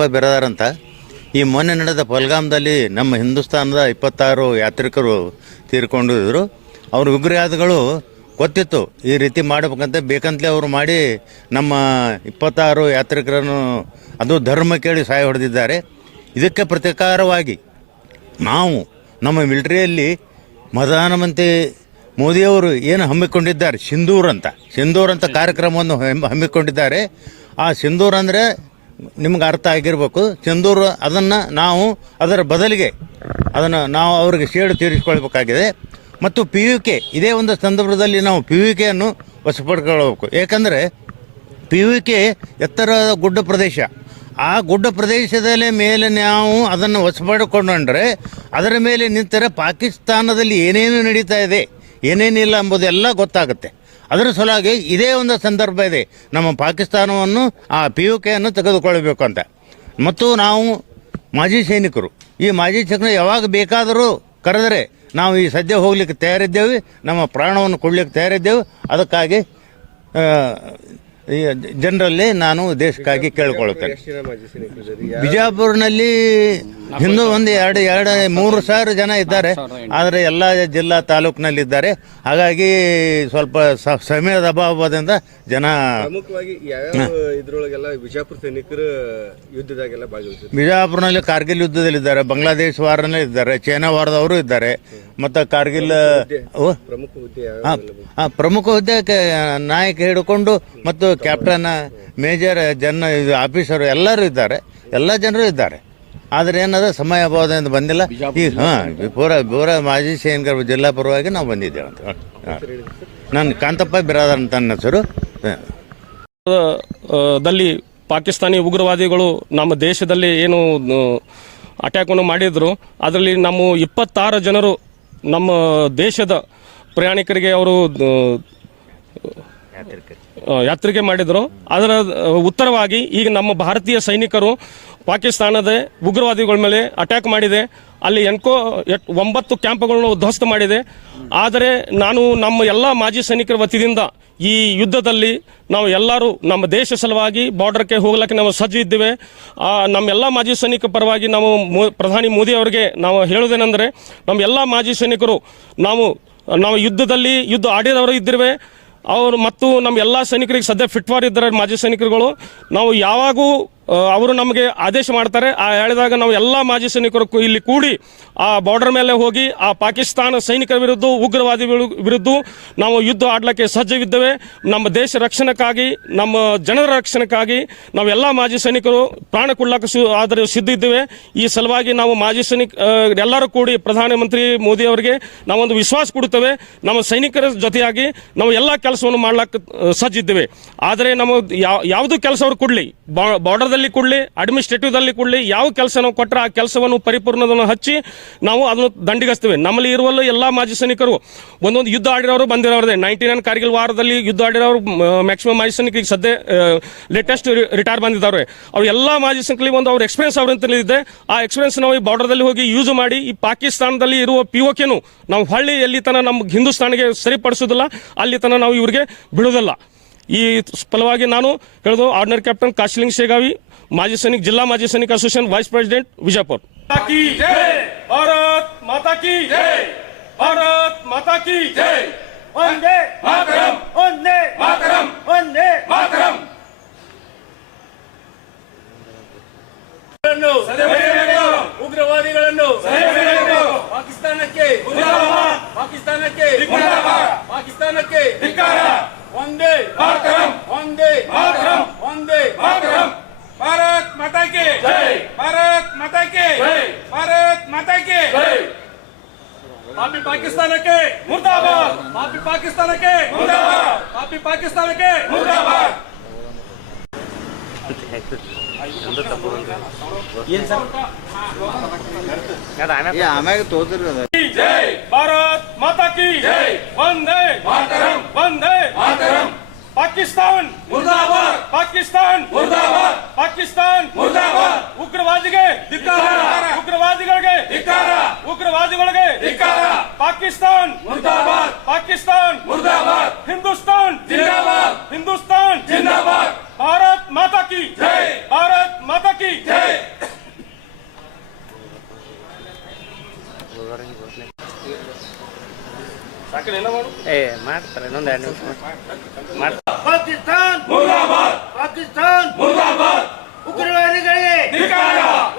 ಕಾಂತಪ್ಪ ಬಿರದಾರಂತ. ಈ ಮೊನ್ನೆ ನಡೆದ ಪಲ್ಗಾಮ್ದಲ್ಲಿ ನಮ್ಮ ಹಿಂದೂಸ್ತಾನದ ಇಪ್ಪತ್ತಾರು ಯಾತ್ರಿಕರು ತೀರ್ಕೊಂಡಿದ್ರು. ಅವ್ರ ಉಗ್ರಯಾದಗಳು ಗೊತ್ತಿತ್ತು. ಈ ರೀತಿ ಮಾಡಬೇಕಂತ ಬೇಕಂತಲೇ ಅವರು ಮಾಡಿ ನಮ್ಮ ಇಪ್ಪತ್ತಾರು ಯಾತ್ರಿಕರನ್ನು ಅದು ಧರ್ಮ ಕೇಳಿ ಸಾಯ ಹೊಡೆದಿದ್ದಾರೆ. ಇದಕ್ಕೆ ಪ್ರತಿಕಾರವಾಗಿ ನಾವು ನಮ್ಮ ಮಿಲಿಟರಿಯಲ್ಲಿ ಪ್ರಧಾನಮಂತ್ರಿ ಮೋದಿಯವರು ಏನು ಹಮ್ಮಿಕೊಂಡಿದ್ದಾರೆ? ಸಿಂಧೂರ್ ಅಂತ. ಸಿಂಧೂರ್ ಅಂತ ಕಾರ್ಯಕ್ರಮವನ್ನು ಹಮ್ಮಿ- ಹಮ್ಮಿಕೊಂಡಿದ್ದಾರೆ. ಆ ಸಿಂಧೂರ್ ಅಂದರೆ ನಿಮ್ಗೆ ಅರ್ಥ ಆಗಿರಬೇಕು. ಚಂದೂರು ಅದನ್ನು ನಾವು ಅದರ ಬದಲಿಗೆ ಅದನ್ನು ನಾವು ಅವರಿಗೆ ಸೇಡು ತೀರಿಸಿಕೊಳ್ಬೇಕಾಗಿದೆ. ಮತ್ತು ಪಿ ಯು ಕೆ ಇದೇ ಒಂದು ಸಂದರ್ಭದಲ್ಲಿ ನಾವು ಪಿ ಯು ಕೆಯನ್ನು ವಶಪಡ್ಕೊಳ್ಬೇಕು ಏಕೆಂದರೆ ಪಿ ಯು ಕೆ ಎತ್ತರದ ಗುಡ್ಡ ಪ್ರದೇಶ. ಆ ಗುಡ್ಡ ಪ್ರದೇಶದಲ್ಲಿ ಮೇಲೆ ನಾವು ಅದನ್ನು ವಶಪಡಿಕೊಂಡ್ರೆ ಅದರ ಮೇಲೆ ನಿಂತರೆ ಪಾಕಿಸ್ತಾನದಲ್ಲಿ ಏನೇನು ನಡೀತಾ ಇದೆ, ಏನೇನಿಲ್ಲ ಎಂಬುದೆಲ್ಲ ಗೊತ್ತಾಗುತ್ತೆ. ಅದರ ಸಲುವಾಗಿ ಇದೇ ಒಂದು ಸಂದರ್ಭ ಇದೆ. ನಮ್ಮ ಪಾಕಿಸ್ತಾನವನ್ನು ಆ ಪಿ ಯು ಕೆಯನ್ನು ತೆಗೆದುಕೊಳ್ಳಬೇಕು ಅಂತ. ಮತ್ತು ನಾವು ಮಾಜಿ ಸೈನಿಕರು. ಈ ಮಾಜಿ ಸೈನಿಕರು ಯಾವಾಗ ಬೇಕಾದರೂ ಕರೆದರೆ ನಾವು ಈ ಸದ್ಯ ಹೋಗ್ಲಿಕ್ಕೆ ತಯಾರಿದ್ದೇವೆ ನಮ್ಮ ಪ್ರಾಣವನ್ನು ಕೊಡ್ಲಿಕ್ಕೆ ತಯಾರಿದ್ದೇವೆ. ಅದಕ್ಕಾಗಿ ಜನರಲ್ಲಿ ನಾನು ದೇಶಕ್ಕಾಗಿ ಕೇಳಿಕೊಳ್ಳುತ್ತೇನೆ. ಬಿಜಾಪುರ್ನಲ್ಲಿ ಹಿಂದೂ ಒಂದು ಎರಡು ಎರಡು ಮೂರು ಸಾವಿರ ಜನ ಇದ್ದಾರೆ. ಆದರೆ ಎಲ್ಲ ಜಿಲ್ಲಾ ತಾಲೂಕಿನಲ್ಲಿದ್ದಾರೆ. ಹಾಗಾಗಿ ಸ್ವಲ್ಪ ಸ- ಸಮಯದ ಅಭಾವದಿಂದ ಜನ ಪ್ರಮುಖವಾಗಿ ಯಾವ್ಯಾವ ಇದ್ರೊಳಗೆಲ್ಲ ಬಿಜಾಪುರ ಸೈನಿಕರು ಯುದ್ಧದಾಗೆಲ್ಲ ಭಾಗವಹಿಸಿದ್ರು? ಬಿಜಾಪುರ್ನಲ್ಲಿ ಕಾರ್ಗಿಲ್ ಯುದ್ಧದಲ್ಲಿದ್ದಾರೆ ಬಾಂಗ್ಲಾದೇಶ ವಾರನಲ್ಲಿ ಇದ್ದಾರೆ ಚೈನಾ ವಾರದವರು ಇದ್ದಾರೆ ಮತ್ತು ಕಾರ್ಗಿಲ್ ಓ ಪ್ರಮುಖ ಹುದ್ದೆ ಯಾವ ಆ, ಪ್ರಮುಖ ಹುದ್ದೆ ಕ- ನಾಯಕ ಹಿಡ್ಕೊಂಡು ಮತ್ತು ಕ್ಯಾಪ್ಟನ್ ಮೇಜರ್ ಜನ ಆಫೀಸರ್ ಆಫೀಸರು ಎಲ್ಲರೂ ಇದ್ದಾರೆ ಎಲ್ಲ ಜನರು ಇದ್ದಾರೆ. ಆದರೆ ಏನದ, ಸಮಯ ಅಭಾವದಿಂದ ಬಂದಿಲ್ಲ ಈಗ ಹಾಂ, ಪೂರ ಪೂರ ಮಾಜಿ ಸೈನಿಕರ ಜಿಲ್ಲಾ ಪರವಾಗಿ ನಾವು ಬಂದಿದ್ದೇವೆ ಅಂತ. ನಾನು ಕಾಂತಪ್ಪ ಬಿರಾದರ್ ಅಂತ ನನ್ನ ಹೆಸರು. ದಲ್ಲಿ ಪಾಕಿಸ್ತಾನಿ ಉಗ್ರವಾದಿಗಳು ನಮ್ಮ ದೇಶದಲ್ಲಿ ಏನು ಅಟ್ಯಾಕನ್ನು ಮಾಡಿದ್ರು ಅದರಲ್ಲಿ ನಮ್ಮ ಇಪ್ಪತ್ತಾರು ಜನರು ನಮ್ಮ ದೇಶದ ಪ್ರಯಾಣಿಕರಿಗೆ ಅವರು ಯಾತ್ರಿಕೆ ಮಾಡಿದ್ರು. ಅದರ ಉತ್ತರವಾಗಿ ಈಗ ನಮ್ಮ ಭಾರತೀಯ ಸೈನಿಕರು ಪಾಕಿಸ್ತಾನದ ಉಗ್ರವಾದಿಗಳ ಮೇಲೆ ಅಟ್ಯಾಕ್ ಮಾಡಿದೆ. ಅಲ್ಲಿ ಎನ್ಕೋ ಒಂಬತ್ತು ಕ್ಯಾಂಪ್ಗಳನ್ನು ಧ್ವಸ್ತ ಮಾಡಿದೆ. ಆದರೆ ನಾನು ನಮ್ಮ ಎಲ್ಲ ಮಾಜಿ ಸೈನಿಕರ ವತಿಯಿಂದ ಈ ಯುದ್ಧದಲ್ಲಿ ನಾವು ಎಲ್ಲರೂ ನಮ್ಮ ದೇಶ ಸಲುವಾಗಿ ಬಾರ್ಡರ್ಗೆ ಹೋಗ್ಲಿಕ್ಕೆ ನಾವು ಸಜ್ಜು ಇದ್ದೇವೆ. ಆ, ನಮ್ಮೆಲ್ಲ ಮಾಜಿ ಸೈನಿಕ ಪರವಾಗಿ ನಾವು ಪ್ರಧಾನಿ ಮೋದಿ ಅವರಿಗೆ ನಾವು ಹೇಳೋದೇನೆಂದರೆ ನಮ್ಮ ಎಲ್ಲ ಮಾಜಿ ಸೈನಿಕರು ನಾವು ನಾವು ಯುದ್ಧದಲ್ಲಿ ಯುದ್ಧ ಆಡಿದವರು ಇದ್ದಿರುವೆ ಅವರು ಮತ್ತು ನಮ್ಮ ಎಲ್ಲ ಸೈನಿಕರಿಗೆ ಸದ್ಯ ಫಿಟ್ವಾರ್ ಇದ್ದಾರೆ ಮಾಜಿ ಸೈನಿಕರುಗಳು. ನಾವು ಯಾವಾಗೂ ಅವರು ನಮಗೆ ಆದೇಶ ಮಾಡ್ತಾರೆ. ಆ ಹೇಳಿದಾಗ ನಾವು ಎಲ್ಲ ಮಾಜಿ ಸೈನಿಕರು ಇಲ್ಲಿ ಕೂಡಿ ಆ ಬಾರ್ಡರ್ ಮೇಲೆ ಹೋಗಿ ಆ ಪಾಕಿಸ್ತಾನ ಸೈನಿಕರ ವಿರುದ್ಧ ಉಗ್ರವಾದಿ ವಿರುದ್ಧ ನಾವು ಯುದ್ಧ ಆಡ್ಲಿಕ್ಕೆ ಸಜ್ಜವಿದ್ದೇವೆ ನಮ್ಮ ದೇಶ ರಕ್ಷಣೆಗಾಗಿ, ನಮ್ಮ ಜನರ ರಕ್ಷಣೆಗಾಗಿ ನಾವೆಲ್ಲ ಮಾಜಿ ಸೈನಿಕರು ಪ್ರಾಣ ಕೊಡ್ಲಕ್ಕೆ ಆದರೆ ಸಿದ್ಧ ಇದ್ದೇವೆ ಈ ಸಲುವಾಗಿ ನಾವು ಮಾಜಿ ಸೈನಿಕ ಎಲ್ಲರೂ ಕೂಡಿ ಪ್ರಧಾನಮಂತ್ರಿ ಮೋದಿ ಅವರಿಗೆ ನಾವೊಂದು ವಿಶ್ವಾಸ ಕೊಡುತ್ತೇವೆ. ನಮ್ಮ ಸೈನಿಕರ ಜೊತೆಯಾಗಿ ನಾವು ಎಲ್ಲ ಕೆಲಸವನ್ನು ಮಾಡ್ಲಕ್ಕೆ ಸಜ್ಜಿದ್ದೇವೆ ಆದರೆ ನಮ್ಮ ಯಾವ ಯಾವುದು ಕೆಲಸ ಅವ್ರು ಕೊಡಲಿ? ಬಾರ್ಡರ್ದಲ್ಲಿ ಕೊಡಲಿ ಅಡ್ಮಿನಿಸ್ಟ್ರೇಟಿವ್ದಲ್ಲಿ ಕೊಡಲಿ ಯಾವ ಕೆಲಸ ನಾವು ಕೊಟ್ಟರೆ ಆ ಕೆಲಸವನ್ನು ಪರಿಪೂರ್ಣದನ್ನು ಹಚ್ಚಿ ನಾವು ಅದನ್ನು ದಂಡಿಗಸ್ತೇವೆ. ನಮ್ಮಲ್ಲಿ ಇರುವಲ್ಲ ಎಲ್ಲ ಮಾಜಿ ಸೈನಿಕರು, ಒಂದೊಂದು ಯುದ್ಧ ಆಡಿರೋರು ಬಂದಿರೋರೇ ನೈಂಟಿ ನೈನ್ ಕಾರ್ಗಿಲ್ ವಾರದಲ್ಲಿ ಯುದ್ಧ ಆಡಿರೋರು ಮ್ಯಾಕ್ಸಿಮಮ್ ಮಾಜಿ ಸೈನಿಕರಿಗೆ ಸದ್ಯ ಲೇಟೆಸ್ಟ್ ರಿಟೈರ್ ಬಂದಿದ್ದಾರೆ ಅವ್ರು ಎಲ್ಲ ಮಾಜಿ ಸೈನಿಕರಿಗೆ ಒಂದು ಅವ್ರ ಎಕ್ಸ್ಪೀರಿಯನ್ಸ್ ಅವ್ರ ಇದೆ ಆ ಎಕ್ಸ್ಪೀರಿಯನ್ಸ್ ನಾವು ಈ ಬಾರ್ಡರ್ದಲ್ಲಿ ಹೋಗಿ ಯೂಸ್ ಮಾಡಿ, ಈ ಪಾಕಿಸ್ತಾನದಲ್ಲಿ ಇರುವ ಪಿ ಓಕೆನು ನಾವು ಹಳ್ಳಿ ಎಲ್ಲಿ ತನ ನಮ್ಮ ಹಿಂದೂಸ್ತಾನಿಗೆ ಸರಿಪಡಿಸೋದಿಲ್ಲ ಅಲ್ಲಿ ತನ ನಾವು ಇವರಿಗೆ ಬಿಡೋದಿಲ್ಲ ಈ ಫಲವಾಗಿ ನಾನು ಹೇಳಿದು ಆರ್ಡಿನರಿ ಕ್ಯಾಪ್ಟನ್ ಕಾಶಿಲಿಂಗ್ ಶೇಗಾವಿ ಮಾಜಿ ಸೈನಿಕ ಜಿಲ್ಲಾ ಮಾಜಿ ಸೈನಿಕ ಅಸೋಸಿಯೇಷನ್ ವೈಸ್ ಪ್ರೆಸಿಡೆಂಟ್ ವಿಜಯಪುರ ಮಾತಾ ಕಿ ಮಾತಾ ಕಿ ಉಗ್ರವಾದಿಗಳನ್ನು ಪಾಕಿಸ್ತಾನಕ್ಕೆ ಪಾಕಿಸ್ತಾನಕ್ಕೆ ಪಾಕಿಸ್ತಾನಕ್ಕೆ मातरम वंदे मातरम वंदे मातरम भारत माता के जय। भारत माता के जय। भारत माता के जय। पापी पाकिस्तान के। मुर्दाबाद। पापी पाकिस्तान के। मुर्दाबाद। पापी पाकिस्तान के। मुर्दाबाद। ఆమె తోతురు జై భారత్ మాతా కీ జై వందే మాతరం వందే మాతరం पाकिस्तान। मुर्दाबाद। पाकिस्तान। मुर्दाबाद। पाकिस्तान। मुर्दाबाद। उग्रवादी के उग्रवादी के उग्रवादी के पाकिस्तान। मुर्दाबाद। पाकिस्तान। मुर्दाबाद। हिंदुस्तान। जिंदाबाद। हिंदुस्तान। ಏ ಮಾಡ್ತಾರೆ ಇನ್ನೊಂದು ಎರಡು ನಿಮಿಷ ಮಾಡ್ತಾರೆ ಪಾಕಿಸ್ತಾನ್ ಪಾಕಿಸ್ತಾನ್ ಉಗ್ರವಾದಿಗಳಿಗೆ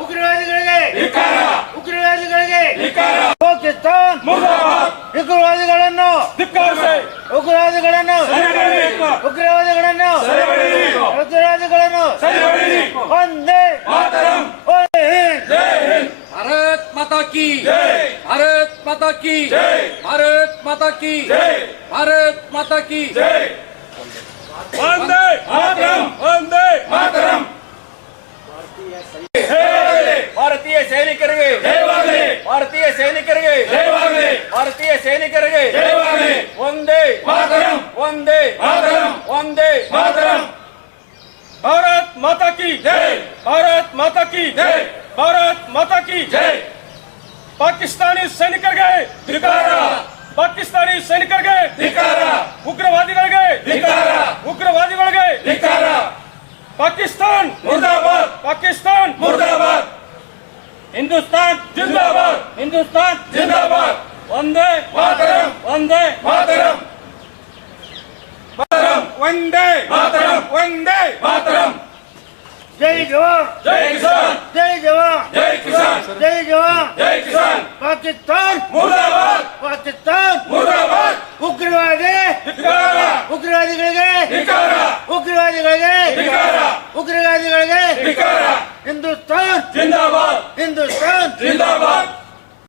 ಉಗ್ರವಾದಿಗಳಿಗೆ ಉಗ್ರವಾದಿಗಳಿಗೆ ಪಾಕಿಸ್ತಾನ್ ಉಗ್ರವಾದಿಗಳನ್ನು ಉಗ್ರವಾದಿಗಳನ್ನು ಉಗ್ರವಾದಿಗಳನ್ನು ಉಗ್ರವಾದಿಗಳನ್ನು ಒಂದೇ माता की जय भारत माता की जय भारत माता की जय भारत माता की जय ಒಂದೇ ಮಾತರಂ ಒಂದೇ ಮಾತರಂ ಭಾರತೀಯ ಸೈನಿಕರಿಗೆ ಜಯವಾಗಲಿ ಭಾರತೀಯ ಸೈನಿಕರಿಗೆ ಜಯವಾಗಲಿ ಭಾರತೀಯ ಸೈನಿಕರಿಗೆ ಜಯವಾಗಲಿ ಒಂದೇ ಮಾತರಂ ಒಂದೇ ಮಾತರಂ ಒಂದೇ ಮಾತರಂ ಭಾರತ್ ಮಾತಾ ಕಿ ಜೈ ಭಾರತ್ ಮಾತಾ ಕಿ ಜೈ ಭಾರತ್ ಮಾತಾ ಕಿ ಜೈ ಪಾಕಿಸ್ತಾನಿ ಸೈನಿಕರಿಗೆ ಧಿಕಾರ ಪಾಕಿಸ್ತಾನಿ ಸೈನಿಕರಿಗೆ ಧಿಕಾರ ಉಗ್ರವಾದಿಗಳಿಗೆ ಧಿಕಾರ ಉಗ್ರವಾದಿಗಳಿಗೆ ಧಿಕಾರ ಪಾಕಿಸ್ತಾನ್ ಮುರ್ದಾಬಾದ್ ಪಾಕಿಸ್ತಾನ್ ಮುರ್ದಾಬಾದ್ ಹಿಂದೂಸ್ತಾನ್ ಜಿಂದಾಬಾದ್ ಹಿಂದೂಸ್ತಾನ್ ಜಿಂದಾಬಾದ್ ಒಂದೇ ಮಾತರಂ ಒಂದೇ ಮಾತರಂ ಮಾತರಂ ಒಂದೇ ಮಾತರಂ ಒಂದೇ ಮಾತರಂ ಜೈ ಜವಾನ್. ಜೈ ಕಿಸಾನ್. ಜೈ ಜವಾನ್. ಜೈ ಕಿಸಾನ್. ಜೈ ಜವಾನ್. ಜೈ ಕಿಸಾನ್. ಪಾಕಿಸ್ತಾನ್. ಮುರ್ದಾಬಾದ್. ಪಾಕಿಸ್ತಾನ್. ಮುರ್ದಾಬಾದ್. ಉಗ್ರವಾದಿ. ಉಗ್ರವಾದಿಗಳಿಗೆ. ಉಗ್ರವಾದಿಗಳಿಗೆ. ಉಗ್ರವಾದಿಗಳಿಗೆ ಹಿಂದೂಸ್ತಾನ್. ಜಿಂದಾಬಾದ್. ಹಿಂದೂಸ್ತಾನ್. ಜಿಂದಾಬಾದ್.